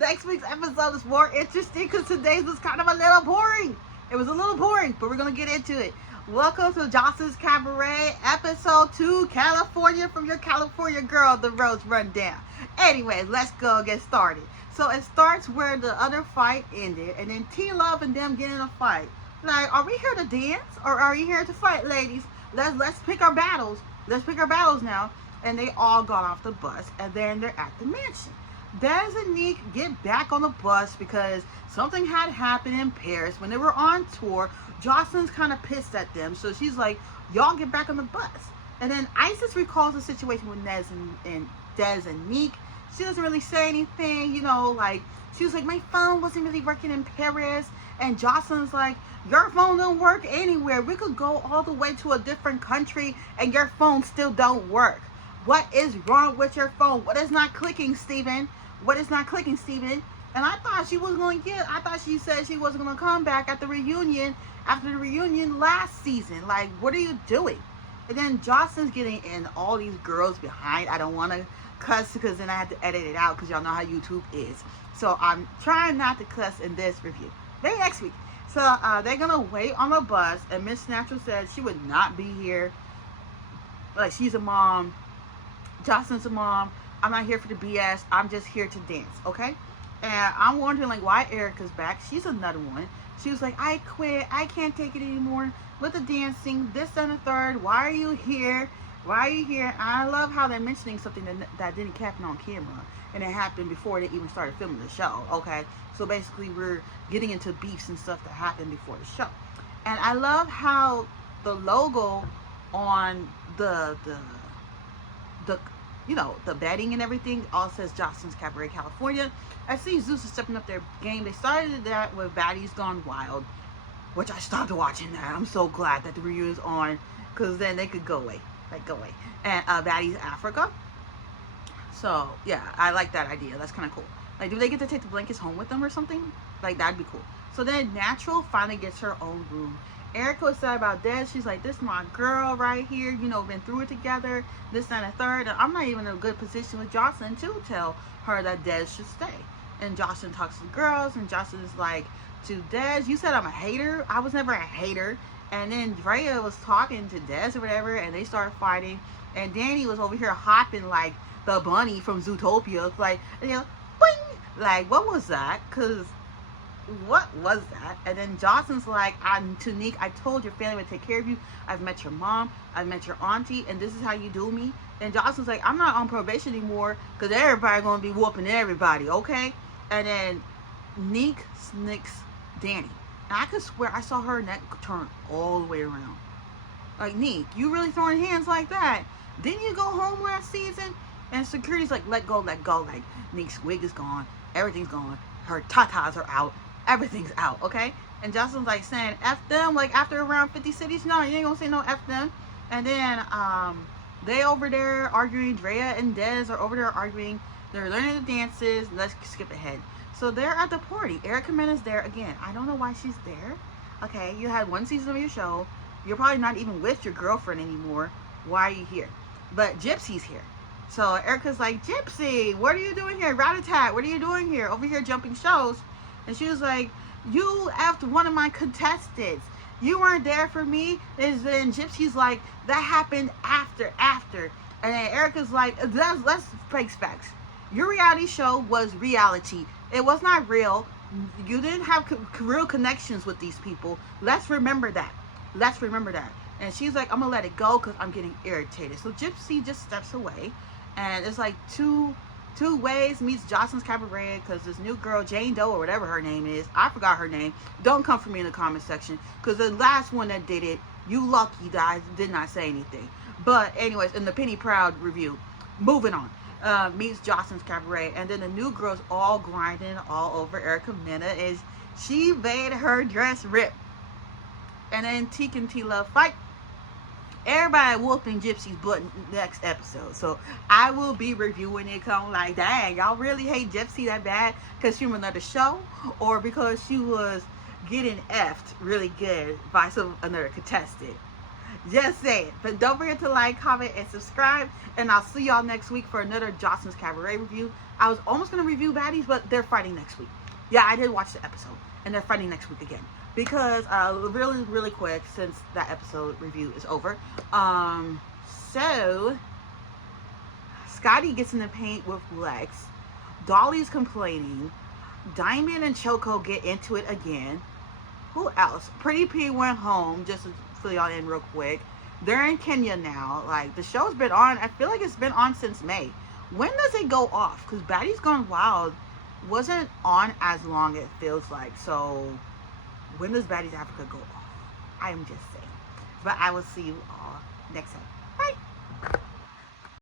next week's episode is more interesting because today's was kind of a little boring. It was a little boring, but we're going to get into it. Welcome to Joseline's Cabaret, episode 2, California, from your California girl, The Rose Rundown. Anyways, let's go get started. So it starts where the other fight ended, and then T-Love and them get in a fight. Like, are we here to dance, or are you here to fight, ladies? Let's pick our battles. Let's pick our battles now. And they all got off the bus, and then they're at the mansion. Dez and Nick get back on the bus because something had happened in Paris when they were on tour. Joseline's kind of pissed at them, so she's like, y'all get back on the bus. And then Isis recalls the situation with Dez and Nick. She doesn't really say anything, you know, like, she was like, my phone wasn't really working in Paris. And Joseline's like, your phone don't work anywhere. We could go all the way to a different country and your phone still don't work. What is wrong with your phone? What is not clicking, Steven? What is not clicking, Steven? And I thought she was going to I thought she said she wasn't going to come back at the reunion, after the reunion last season. Like, what are you doing? And then Joseline's getting in all these girls behind. I don't want to cuss because then I have to edit it out because y'all know how YouTube is. So I'm trying not to cuss in this review. Maybe next week. So they're going to wait on the bus, and Miss Natural said she would not be here. Like, she's a mom. Joseline's a mom. I'm not here for the BS. I'm just here to dance, okay? And I'm wondering, like, why Erica's back. She's another one. She was like, I quit. I can't take it anymore with the dancing. This and the third. Why are you here? Why are you here? And I love how they're mentioning something that didn't happen on camera. And it happened before they even started filming the show, okay? So basically, we're getting into beefs and stuff that happened before the show. And I love how the logo on the you know, the bedding and everything all says Joseline's Cabaret, California. I see Zeus is stepping up their game. They started that with Baddies Gone Wild, which I stopped watching that. I'm so glad that the reunion's on, because then they could go away. Like, go away. And Baddies Africa. So, yeah, I like that idea. That's kind of cool. Like, do they get to take the blankets home with them or something? Like, that'd be cool. So then Natural finally gets her own room. Erica was sad about Dez. She's like, this is my girl right here. You know, been through it together. This and a third. And I'm not even in a good position with Joseline to tell her that Dez should stay. And Joseline talks to the girls. And Joseline is like, to Dez, you said I'm a hater. I was never a hater. And then Drea was talking to Dez or whatever. And they started fighting. And Danny was over here hopping like the bunny from Zootopia. It's like, you know, boing! Like, what was that? Because what was that? And then Joseline's like, to Nick, I told your family would take care of you. I've met your mom, I've met your auntie, and this is how you do me. And Joseline's like, I'm not on probation anymore because everybody gonna be whooping everybody, okay? And then Nick snicks Danny. And I could swear I saw her neck turn all the way around. Like, Nick, you really throwing hands like that? Didn't you go home last season? And security's like, let go, let go. Like, Nick's wig is gone, everything's gone, her tatas are out. Everything's out, okay? And Joseline's like saying F them, like after around 50 cities. No, you ain't gonna say no F them. And then they over there arguing. Drea and Dez are over there arguing. They're learning the dances. Let's skip ahead. So they're at the party. Erica Mena's there again. I don't know why she's there. Okay, you had one season of your show. You're probably not even with your girlfriend anymore. Why are you here? But Gypsy's here. So Erica's like, Gypsy, what are you doing here? Rat-a-tat, what are you doing here? Over here jumping shows. And she was like, you effed one of my contestants. You weren't there for me. And then Gypsy's like, that happened after. And then Erica's like, let's face facts. Your reality show was reality. It was not real. You didn't have real connections with these people. Let's remember that. Let's remember that. And she's like, I'm going to let it go because I'm getting irritated. So Gypsy just steps away. And it's like two ways meets Joseline's Cabaret, because this new girl, Jane Doe or whatever her name is, I forgot her name. Don't come for me in the comment section, because the last one that did it, you lucky guys, did not say anything. But anyways, in the Penny Proud review, moving on, meets Joseline's Cabaret, and then the new girl's all grinding all over Erica Mena, as she made her dress rip. And then Teak and T-Love fight. Everybody whooping Gypsy's butt next episode. So I will be reviewing it, come like, dang, y'all really hate Gypsy that bad because she from another show, or because she was getting effed really good by another contestant. Just say it. But don't forget to like, comment, and subscribe. And I'll see y'all next week for another Joseline's Cabaret review. I was almost going to review Baddies, but they're fighting next week. Yeah, I did watch the episode, and they're fighting next week again. Because, really quick, since that episode review is over. So, Scotty gets in the paint with Lex. Dolly's complaining. Diamond and Choco get into it again. Who else? Pretty P went home, just to fill y'all in real quick. They're in Kenya now. Like, the show's been on, I feel like it's been on since May. When does it go off? Because Baddies Gone Wild wasn't on as long, it feels like. So, when does Baddies Africa go off? I am just saying. But I will see you all next time.